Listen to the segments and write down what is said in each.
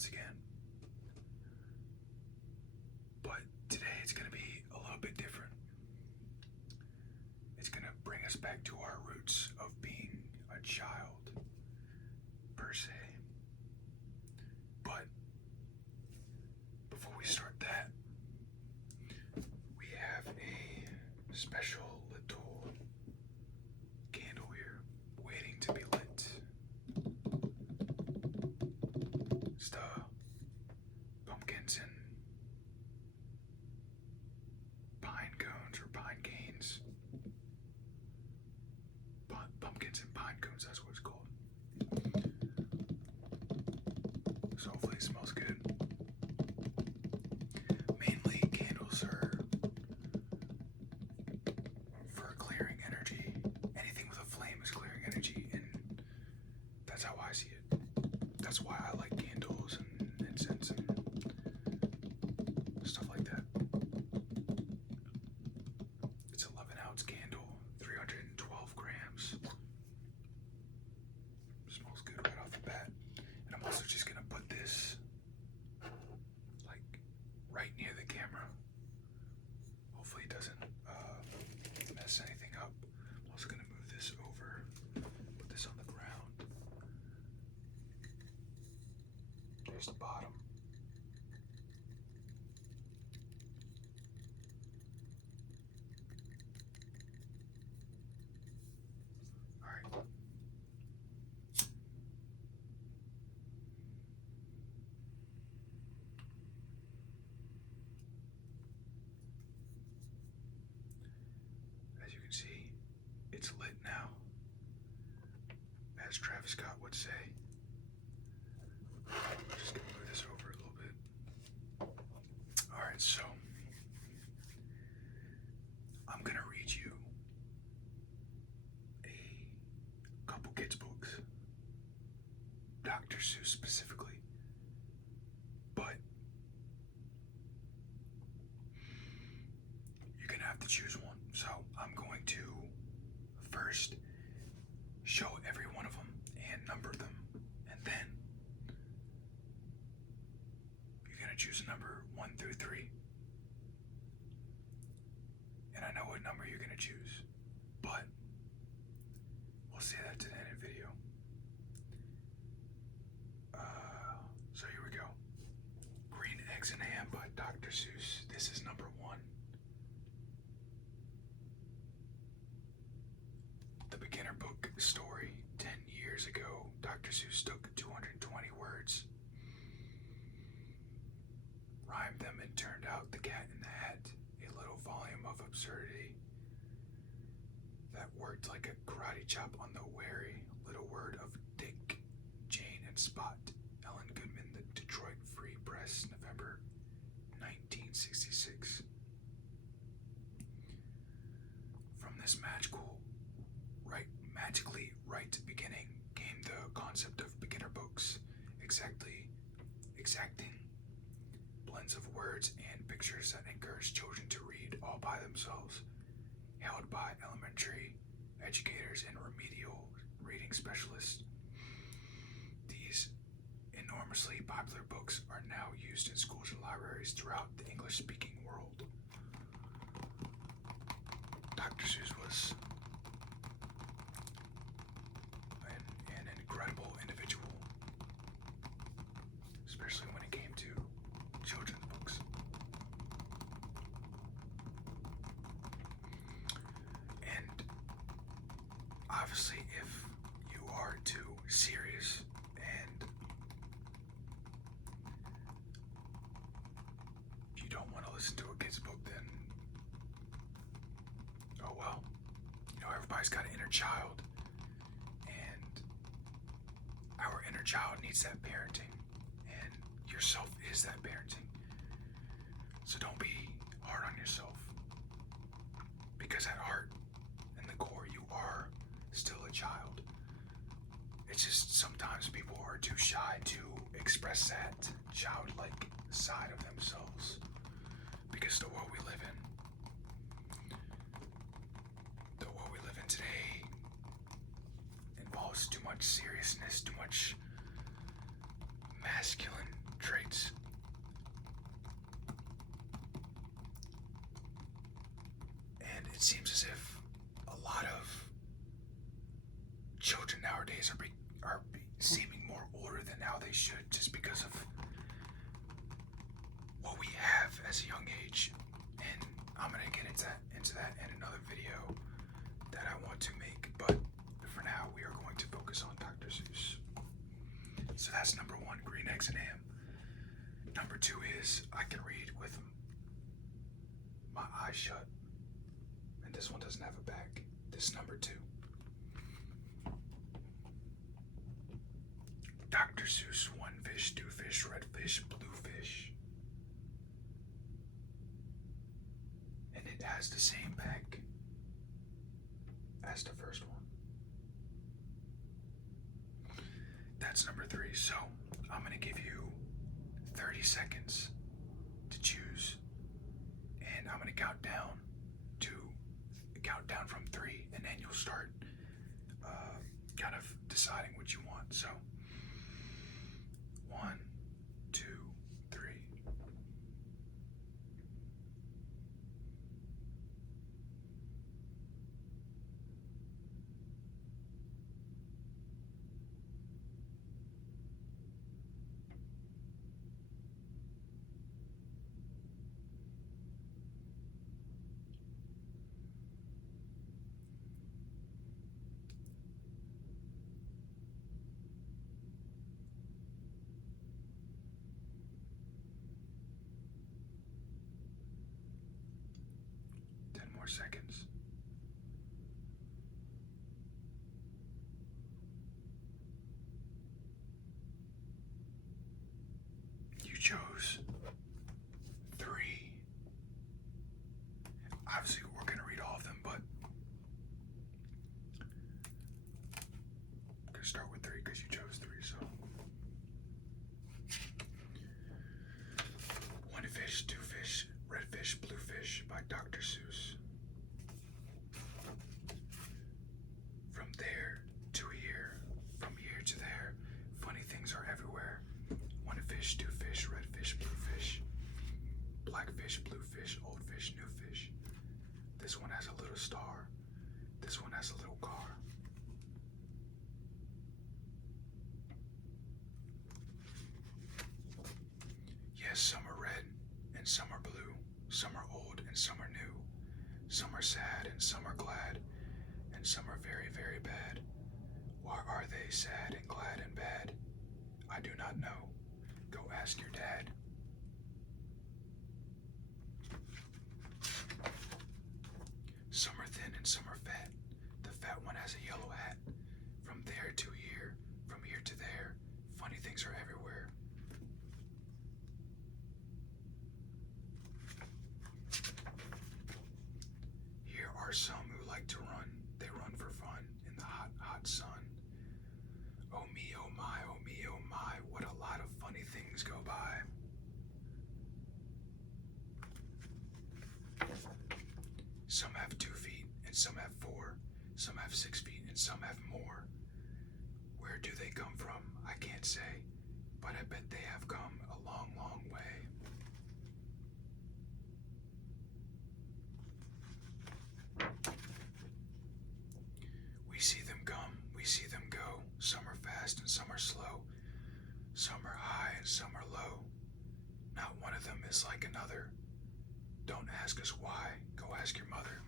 once again. But today it's going to be a little bit different. It's going to bring us back to our roots of being a child, per se. But before we start that, we have a special little candle here waiting to be lit. It's the pumpkins and pine cones or pine canes. Pumpkins and pine cones, that's what it's called. So hopefully it smells good. Mainly candles are for clearing energy. Anything with a flame is clearing energy, and that's how I see it. That's why I like candles and incense and stuff like that. It's 11-ounce candle, 312 grams. Smells good right off the bat. And I'm also just gonna put this like right near the camera. Hopefully it doesn't mess anything up. I'm also gonna move this over, put this on the ground. There's the bottom. Alright. As you can see, it's lit now, as Travis Scott would say. I'm just gonna move this over a little bit. Alright, so I'm gonna read you a couple kids' books, Dr. Seuss specifically, but you're gonna have to choose one. So I'm going to first show every one of them and number them, and then you're gonna choose a number 1 through 3. And I know what number you're gonna choose, but we'll say that to the end of the video. So here we go. Green Eggs and Ham by Dr. Seuss. This is number 1. The Beginner Book Story. 10 years ago, Dr. Seuss took 220 words, rhymed them, and turned out The Cat in the Hat, a little volume of absurdity that worked like a karate chop on the wary little word of Dick, Jane, and Spot. Ellen Goodman, The Detroit Free Press, November 1966. From this magically right beginning came the concept of beginner books, exacting blends of words and pictures that encourage children to read all by themselves, held by elementary educators and remedial reading specialists. These enormously popular books are now used in schools and libraries throughout the English-speaking world. Dr. Seuss was an incredible individual, especially when it came to children's books. And obviously, if you are too serious and you don't want to listen to a kid's book, then oh well. Everybody's got an inner child, and our inner child needs that parenting, and yourself is that parenting. So don't be hard on yourself, because at heart and the core, you are still a child. It's just sometimes people are too shy to express that childlike side of themselves, because the world we live in today involves too much seriousness, too much masculine traits. And it seems as if a lot of children nowadays are seeming more older than how they should, just because of what we have as a young age. And I'm gonna get into that in another video that I want to make. But for now, we are going to focus on Dr. Seuss. So that's number one, green eggs and ham. Number two is I can read with my eyes shut. And this one doesn't have a back. This is number two. Dr. Seuss, one fish, two fish, red fish, blue fish. And it has the same back as the first one. That's number three. So I'm going to give you 30 seconds to choose. And I'm going to count down from three, and then you'll start kind of deciding what you want. So 1, 2, 3. More seconds. You chose 3. Obviously, we're going to read all of them, but I'm going to start with 3 because you chose 3. So, one fish, two fish, red fish, blue fish by Dr. Seuss. From there to here, from here to there, funny things are everywhere. One fish, two fish, red fish, blue fish, black fish, blue fish, old fish, new fish. This one has a little star. This one has a little car. Yes, some are red and some are blue. Some are old and some are new. Some are sad and some are glad. And some are very, very bad. Why are they sad and glad and bad? I do not know. Go ask your dad. Some are thin and some are fat. The fat one has a yellow hat. From there to here, from here to there, funny things are everywhere. Here are some who like to run. They run for fun in the hot, hot sun. Oh me, oh my, what a lot of funny things go by. Some have 2 feet and some have 4. Some have 6 feet and some have more. Where do they come from? I can't say, but I bet they have come a long, long way. We see them come, we see them go. Some are fast and some are slow. Some are high and some are low. Not one of them is like another. Don't ask us why, go ask your mother.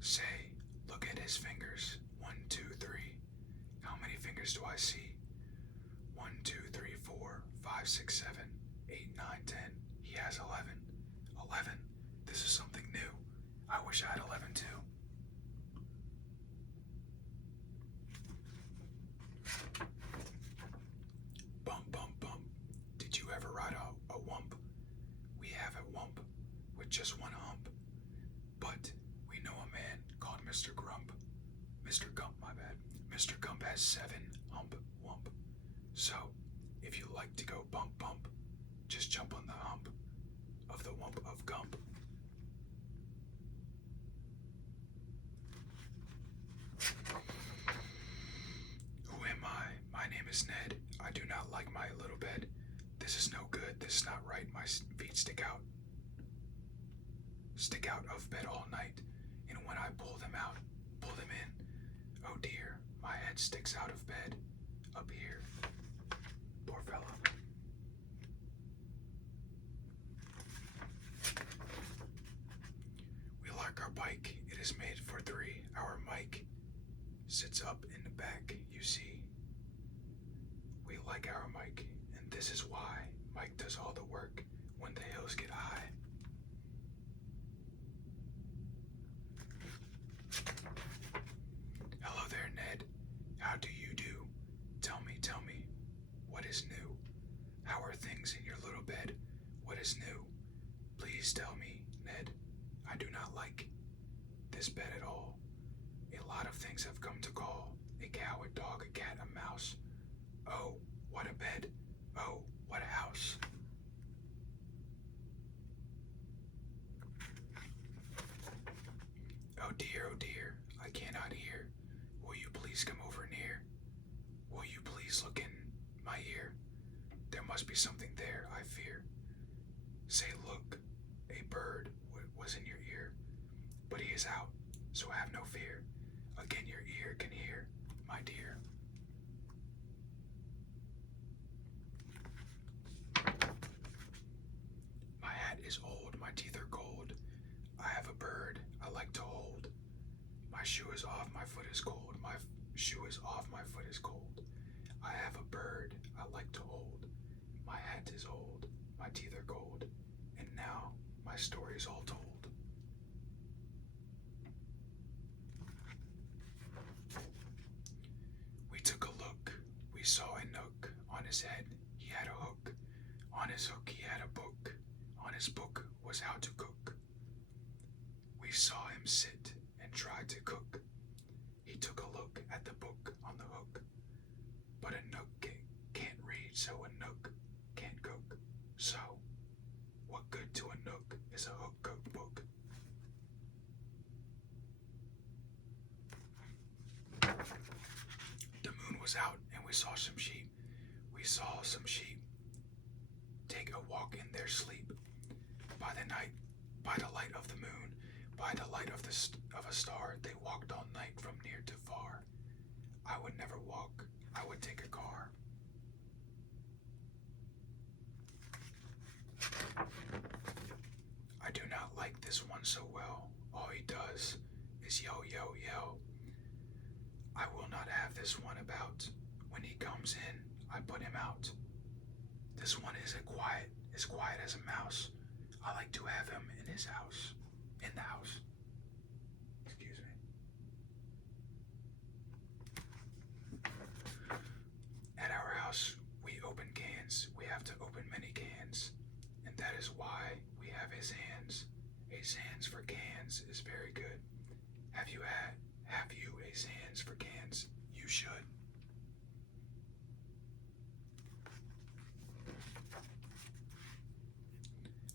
Say, look at his fingers. 1, 2, 3. How many fingers do I see? 1, 2, 3, 4, 5, 6, 7, 8, 9, 10. He has 11. 11. This is something new. I wish I had 11 too. Bump, bump, bump. Did you ever ride a wump? We have a wump with just 1 hump. But we know a man called Mr. Grump. Mr. Gump, my bad. Mr. Gump has 7 hump wump. So, if you like to go bump bump, just jump on the hump of the wump of Gump. My name is Ned. I do not like my little bed. This is no good. This is not right. My feet stick out. Stick out of bed all night. And when I pull them out, pull them in, oh dear, my head sticks out of bed. Up here. Poor fella. We like our bike. It is made for three. Our Mike sits up in the back, you see. We like our Mike, and this is why Mike does all the work when the hills get high. Hello there, Ned. How do you do? Tell me, what is new? How are things in your little bed? What is new? Please tell me, Ned. I do not like this bed at all. A lot of things have come to call. A cow, a dog, a cat, a mouse. Oh, what a bed. Oh, what a house. Oh dear, I cannot hear. Will you please come over near? Will you please look in my ear? There must be something there, I fear. Say, look, a bird was in your ear, but he is out, so have no fear. Again your ear can hear, my dear. My hat is old, my teeth are cold. I have a bird I like to hold. My shoe is off, my foot is cold. My shoe is off, my foot is cold. I have a bird I like to hold. My hat is old, my teeth are cold. And now my story is all told. We took a look. We saw a nook. On his head he had a hook. On his hook he had a book. On his book was how to cook. We saw him sit and try to cook. He took a look at the book on the hook. But a nook can't read, so a nook can't cook. So, what good to a nook is a hook cookbook? The moon was out and we saw some sheep. We saw some sheep take a walk in their sleep. By the night, by the light of the moon, by the light of a star, they walked all night from near to far. I would never walk, I would take a car. I do not like this one so well. All he does is yell, yell, yell. I will not have this one about. When he comes in, I put him out. This one is quiet as a mouse. I like to have him in his house. In the house. Excuse me. At our house, we open cans. We have to open many cans. And that is why we have his hands. His hands for cans is very good. Have you his hands for cans? You should.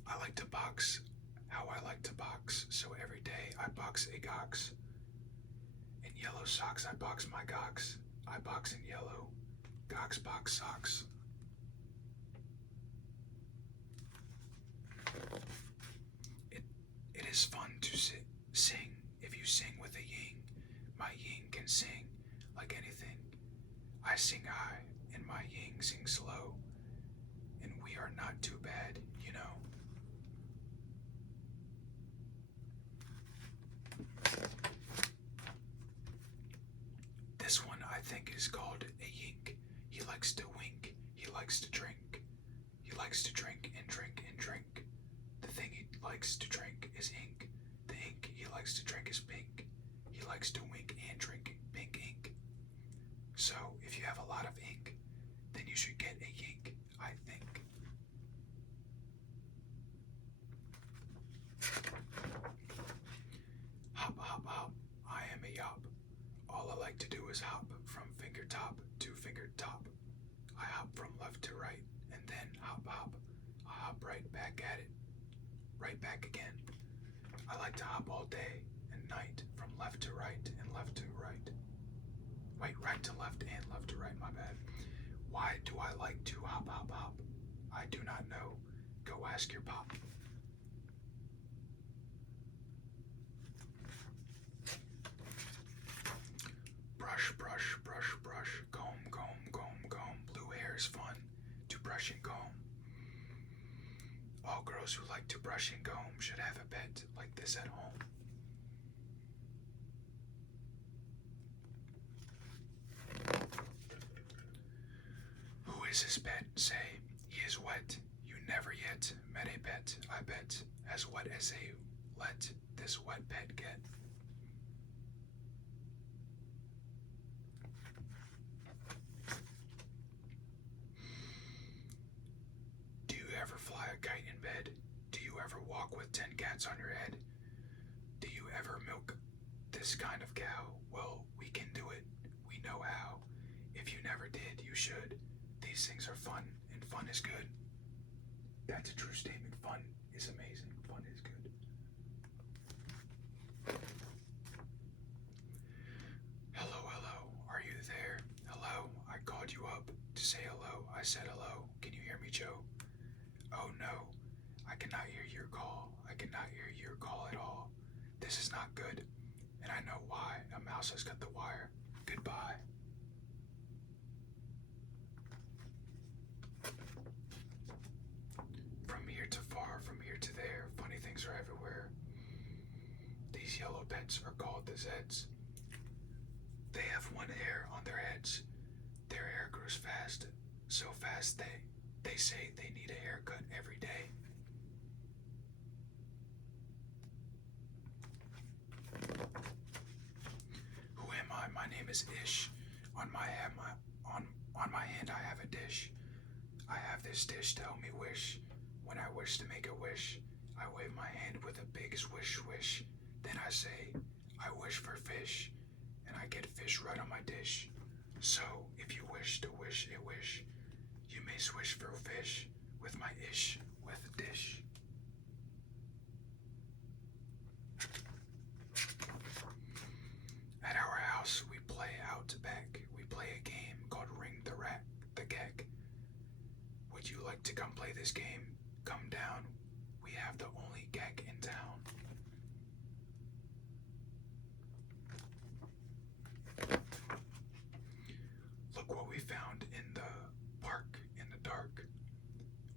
I like to box how I like to box, so every day I box a gox. In yellow socks I box my gox. I box in yellow. Gox box socks. It is fun to sing if you sing with a ying. My ying can sing like anything. I sing high and my ying sings slow. And we are not too bad, you know. This one I think is called a yink. He likes to wink. He likes to drink. He likes to drink and drink and drink. The thing he likes to drink is ink. The ink he likes to drink is pink. He likes to wink and drink pink ink. So if you have a lot of ink, then you should get a yink, I think. Hop, hop, hop, I am a yop. All I like to do is hop from finger top to finger top. I hop from left to right, and then hop, hop. I hop right back at it. Right back again. I like to hop all day and night from left to right and left to right. Wait, right to left and left to right, my bad. Why do I like to hop, hop, hop? I do not know. Go ask your pop. Brush, brush, brush, brush. Comb, comb, comb, comb. Blue hair is fun to brush and comb. All girls who like to brush and comb should have a pet like this at home. Who is his pet? Say, he is wet. You never yet met a pet, I bet, as wet as a let this wet pet get. Do you ever fly a kite in bed? Do you ever walk with 10 cats on your head? Do you ever milk this kind of cow? Well, we can do it. We know how. If you never did, you should. These things are fun, and fun is good. That's a true statement. Fun is amazing. Fun is good. Hello, hello. Are you there? Hello. I called you up to say hello. I said hello. Can you hear me, Joe? Oh no. I cannot hear your call. I cannot hear your call at all. This is not good. And I know why. A mouse has cut the wire. Goodbye. From here to far, from here to there, funny things are everywhere. These yellow pets are called the Zeds. They have one hair on their heads. Their hair grows fast, so fast they say they need a haircut every day. Who am I? My name is Ish. On my hand, on my hand I have a dish. I have this dish to help me wish. When I wish to make a wish, I wave my hand with a big swish swish. Then I say, I wish for fish, and I get fish right on my dish. So, if you wish to wish a wish, you may swish for fish with my ish with dish. At our house, we play out back. We play a game called Ring the Rat, the Gag. Would you like to come play this game? Come down. We have the only gag in town. Look what we found in the park in the dark.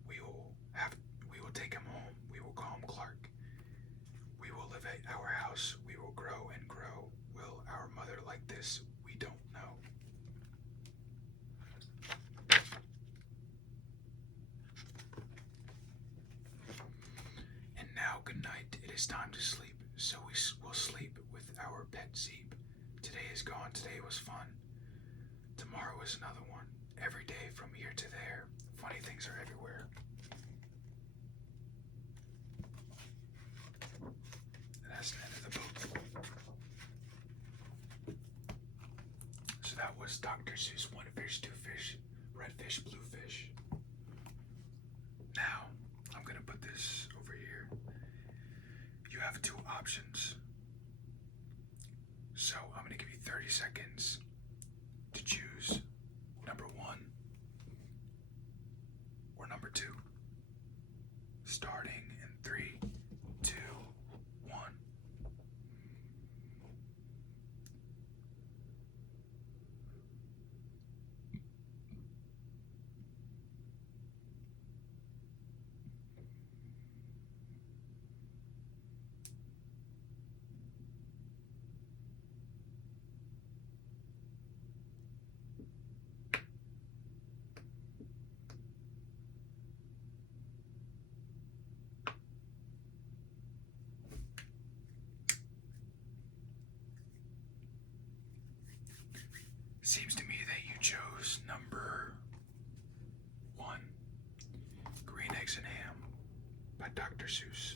We will take him home. We will call him Clark. We will live at our house. We will grow and grow. Will our mother like this? We don't know. And now, good night. It is time to sleep. So we will sleep with our pet Zeep. Today is gone. Today was fun. Tomorrow is another one. Every day from here to there. Funny things are everywhere. And that's the end of the book. So that was Dr. Seuss, One Fish, Two Fish, Red Fish, Blue Fish. Now, I'm going to put this over here. You have two options. So I'm going to give you 30 seconds to choose number 1 or number 2. Starting in 3, 2, 1. Seems to me that you chose number 1, Green Eggs and Ham by Dr. Seuss.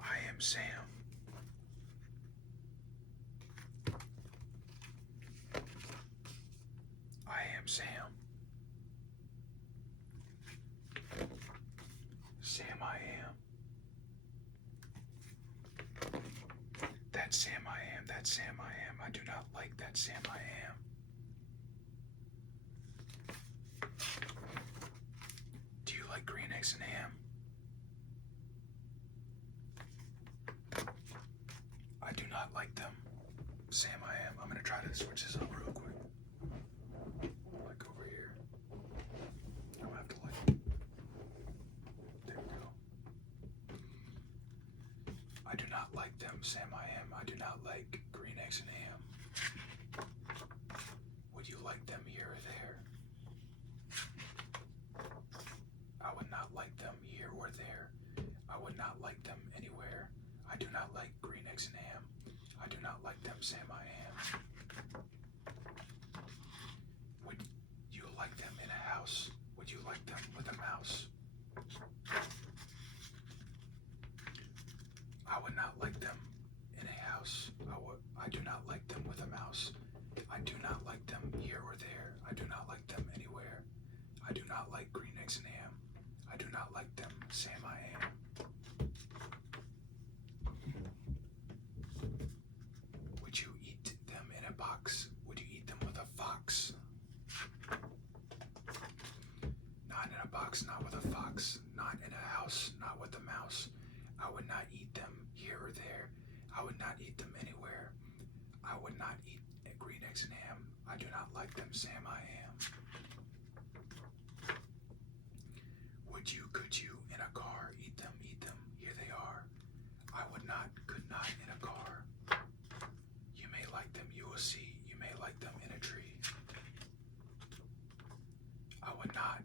I am Sam. I am Sam. Sam, That Sam I am, that Sam I am. I do not like that Sam I am. Do you like green eggs and ham? I do not like them. Sam I am. I'm gonna try to switch this up real quick. Like over here. I'm gonna have to like. There we go. I do not like them, Sam I am. I do not like green eggs and ham. Would you like them here or there? I would not like them here or there. I would not like them anywhere. I do not like green eggs and ham. I do not like them, Sam I am. Would you like them in a house? Would you like them with a mouse? I would not like them in a house. I do not like them with a mouse. I do not like them here or there. I do not like them anywhere. I do not like green eggs and ham. I do not like them, Sam I am. Would you eat them in a box? Would you eat them with a fox? Not in a box, not with a fox. Not in a house, not with a mouse. I would not eat them here or there. I would not eat them anywhere. I would not eat green eggs and ham. I do not like them, Sam I am. Could you, in a car, eat them, here they are. I would not, could not in a car. You may like them, you will see, you may like them in a tree. I would not,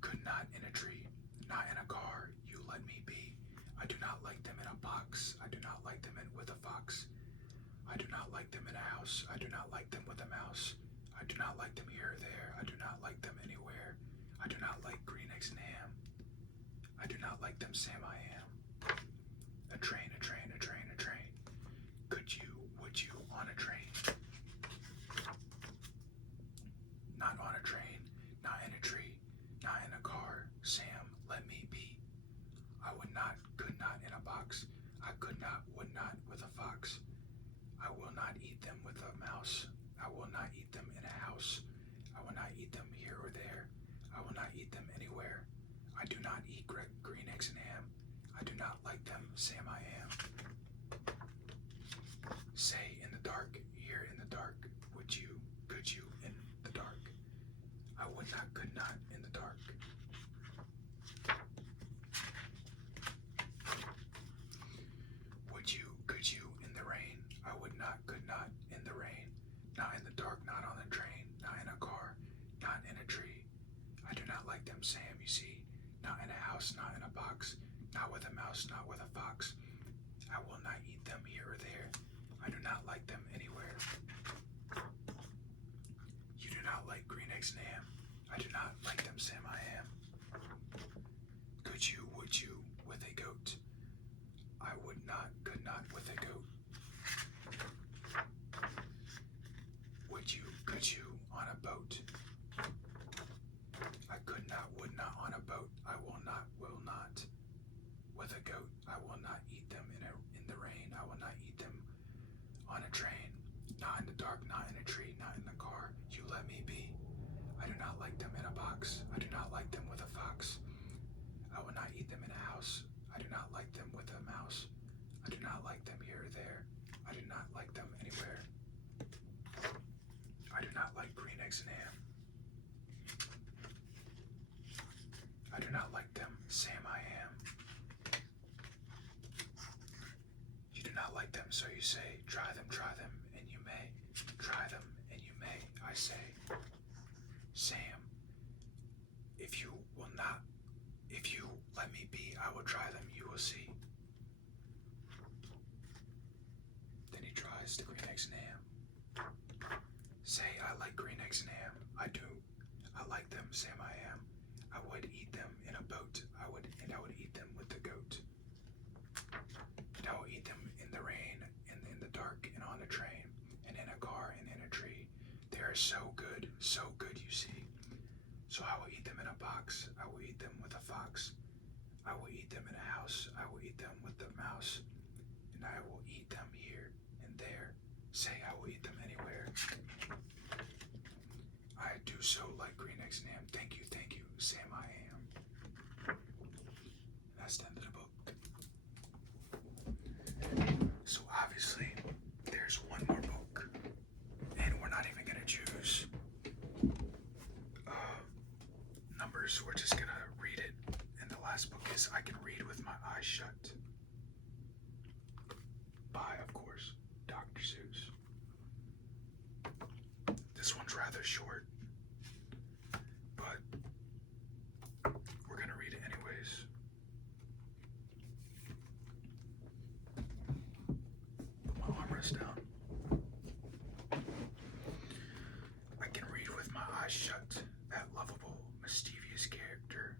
could not in a tree, not in a car, you let me be. I do not like them in a box, I do not like them with a fox. I do not like them in a house, I do not like them with a mouse. I do not like them here or there, I do not like them anywhere. I do not like green eggs and ham. I do not like them, Sam I am. A train, a train, a train, a train. Could you, would you, on a train? Not on a train, not in a tree, not in a car. Sam, let me be. I would not, could not in a box. I could not, would not with a fox. I will not eat them with a mouse. I will not eat them in a house. I will not eat them here or there. I will not eat them anywhere. I do not eat green eggs and ham. I do not like them, Sam I am. Say in the dark, here in the dark, would you, could you in the dark? I would not, could not in the dark. Would you, could you in the rain? I would not, could not in the rain. Not in the dark, not on a train, not in a car, not in a tree. I do not like them, Sam, you see. Not in a house, not in a box, not with a mouse, not with a fox. I will not eat them here or there. I do not like them anywhere. You do not like green eggs and ham. I do not like them, Sam I am. Could you, would you, with a goat? I would not, could not with a goat. Would you, could you, on a boat? I could not, would not on a boat. I will not, will not. With a goat, I will not eat them in the rain. I will not eat them on a train. Not in the dark, not in a tree, not in the car. You let me be. I do not like them in a box. I do not like them with a fox. I will not eat them in a house. I do not like them with a mouse. I do not like them here or there. I do not like them anywhere. I do not like green eggs and ham. I do not like them, Sam I am. You do not like them, so you say, try them, and you may. Try them, and you may, I say. Sam, if you will not, if you let me be, I will try them, you will see. Then he tries the green eggs and ham. Say, I like green eggs and ham. I do. I like them, Sam I am. I would eat them in a boat. I would eat them with the goat. And I will eat them in the rain, and in the dark, and on a train, and in a car, and in a tree. They are so good, you see. So I will eat them in a box. I will eat them with a fox. I will eat them in a house. I will eat them with the mouse. And I will eat say I will eat them anywhere. I do so like green eggs and ham. Thank you, Sam I am. That's the end of the book. So obviously, there's one more book, and we're not even gonna choose numbers. We're just gonna read it. And the last book is I Can Read with My Eyes Shut, by, of course, Dr. Seuss. This one's rather short, but we're gonna read it anyways. Put my armrest down. I can read with my eyes shut. That lovable, mischievous character.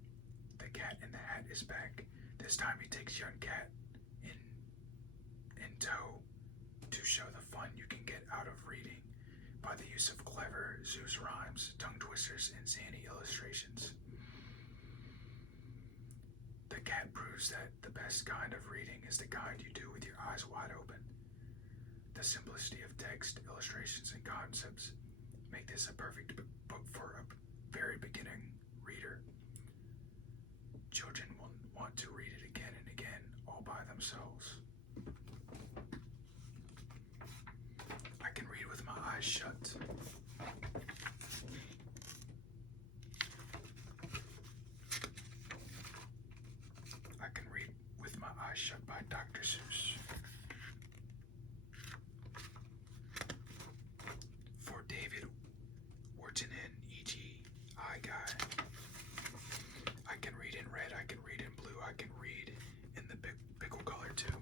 The Cat in the Hat is back. This time he takes young Cat in tow to show the fun you can get out of reading by the use of clever Zeus rhymes, tongue twisters, and zany illustrations. The Cat proves that the best kind of reading is the kind you do with your eyes wide open. The simplicity of text, illustrations, and concepts make this a perfect book for a very beginning reader. Children will want to read it again and again, all by themselves. I can read with my eyes shut. I Can Read with My Eyes Shut by Dr. Seuss. For David Whartonen, e.g., I Guy. I can read in red, I can read in blue, I can read in the pickle color too.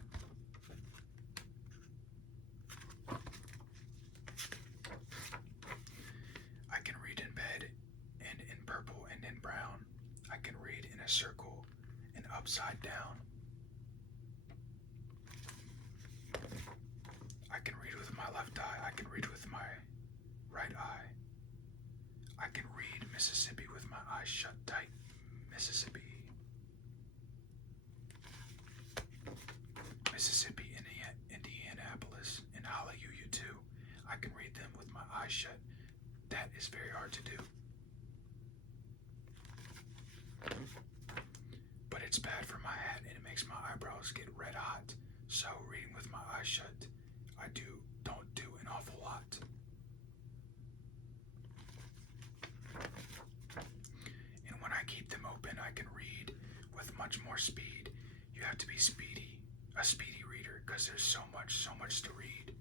I can read in bed and in purple and in brown. I can read in a circle and upside down. I can read with my left eye, I can read with my right eye. I can read Mississippi with my eyes shut tight. Mississippi. Mississippi, Indianapolis, and Hallelujah too. I can read them with my eyes shut. That is very hard to do. But it's bad for my hat and it makes my eyebrows get red hot. So reading with my eyes shut, I don't do an awful lot. And when I keep them open, I can read with much more speed. You have to be a speedy reader, because there's so much to read.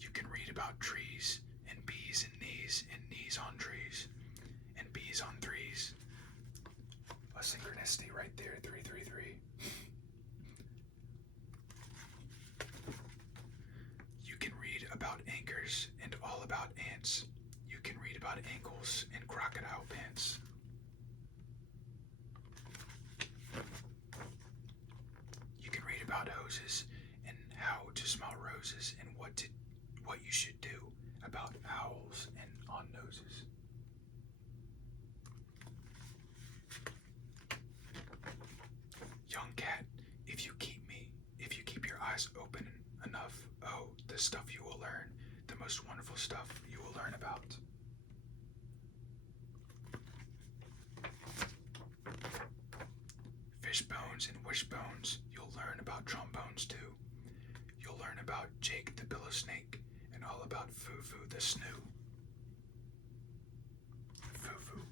You can read about trees, and bees and knees on trees, and bees on threes. A synchronicity right there, 333. You can read about anchors and all about ants. You can read about ankles and crocodile pants. You can read about hoses and how to smell roses and what you should do about owls and on noses. Young cat, if you keep your eyes open enough, oh, the stuff you will learn, the most wonderful stuff you will learn about. Fish bones and wishbones, you'll learn about trombones too. You'll learn about Jake the pillow snake and all about Foo-Foo the snoo. Foo-Foo.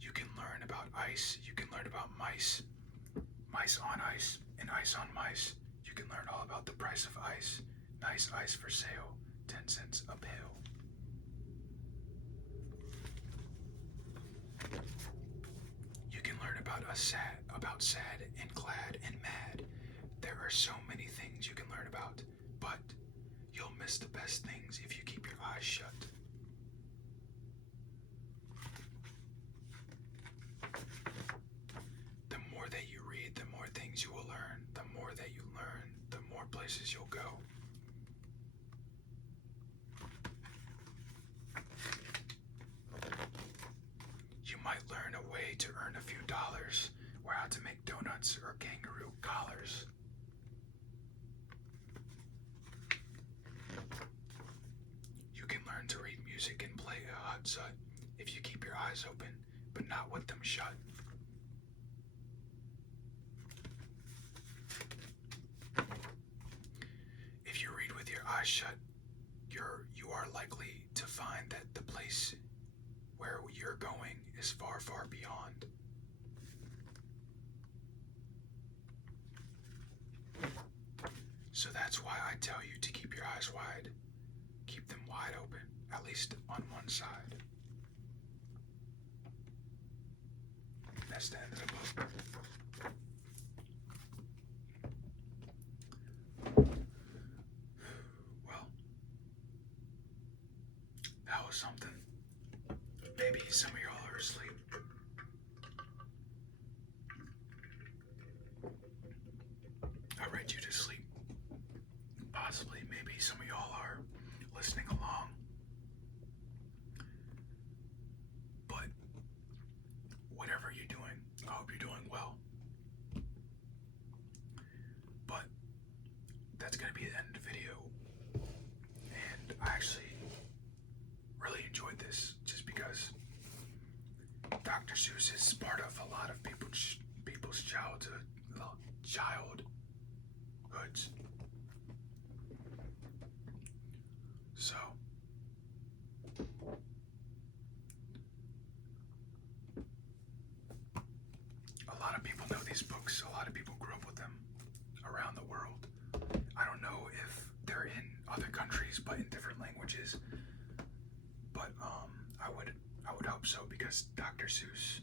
You can learn about ice, you can learn about mice. Mice on ice and ice on mice. You can learn all about the price of ice. Nice ice for sale, 10 cents a pail. You can learn about sad and glad and mad. There are so many things you can learn about, but you'll miss the best things if you keep your eyes shut. The more that you read, the more things you will learn. The more that you learn, the more places you'll go. You might learn a way to earn a few dollars, or how to make donuts huts or kangaroo collars. You can learn to read music and play a hutzut if you keep your eyes open, but not with them shut. If you read with your eyes shut, you are likely to find that the place where you're going is far, far beyond. So that's why I tell you to keep your eyes wide. Keep them wide open, at least on one side. That's the end of the book. Well, that was something. Maybe some of y'all are asleep. I read you to sleep. Possibly, maybe some of y'all are listening along. But whatever you're doing, I hope you're doing well. But that's going to be the end of the video. And I actually really enjoyed this just because Dr. Seuss is part of a lot of people's childhoods. So, a lot of people know these books. A lot of people grew up with them around the world. I don't know if they're in other countries, but in different languages. But I would hope so, because Dr. Seuss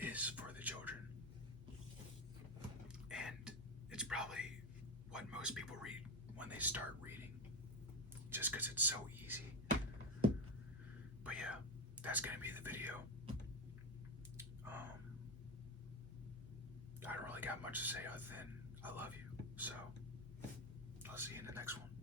is for the children. And it's probably what most people read when they start reading, just because it's so easy. But yeah, that's going to be the video. I don't really got much to say other than I love you. So, I'll see you in the next one.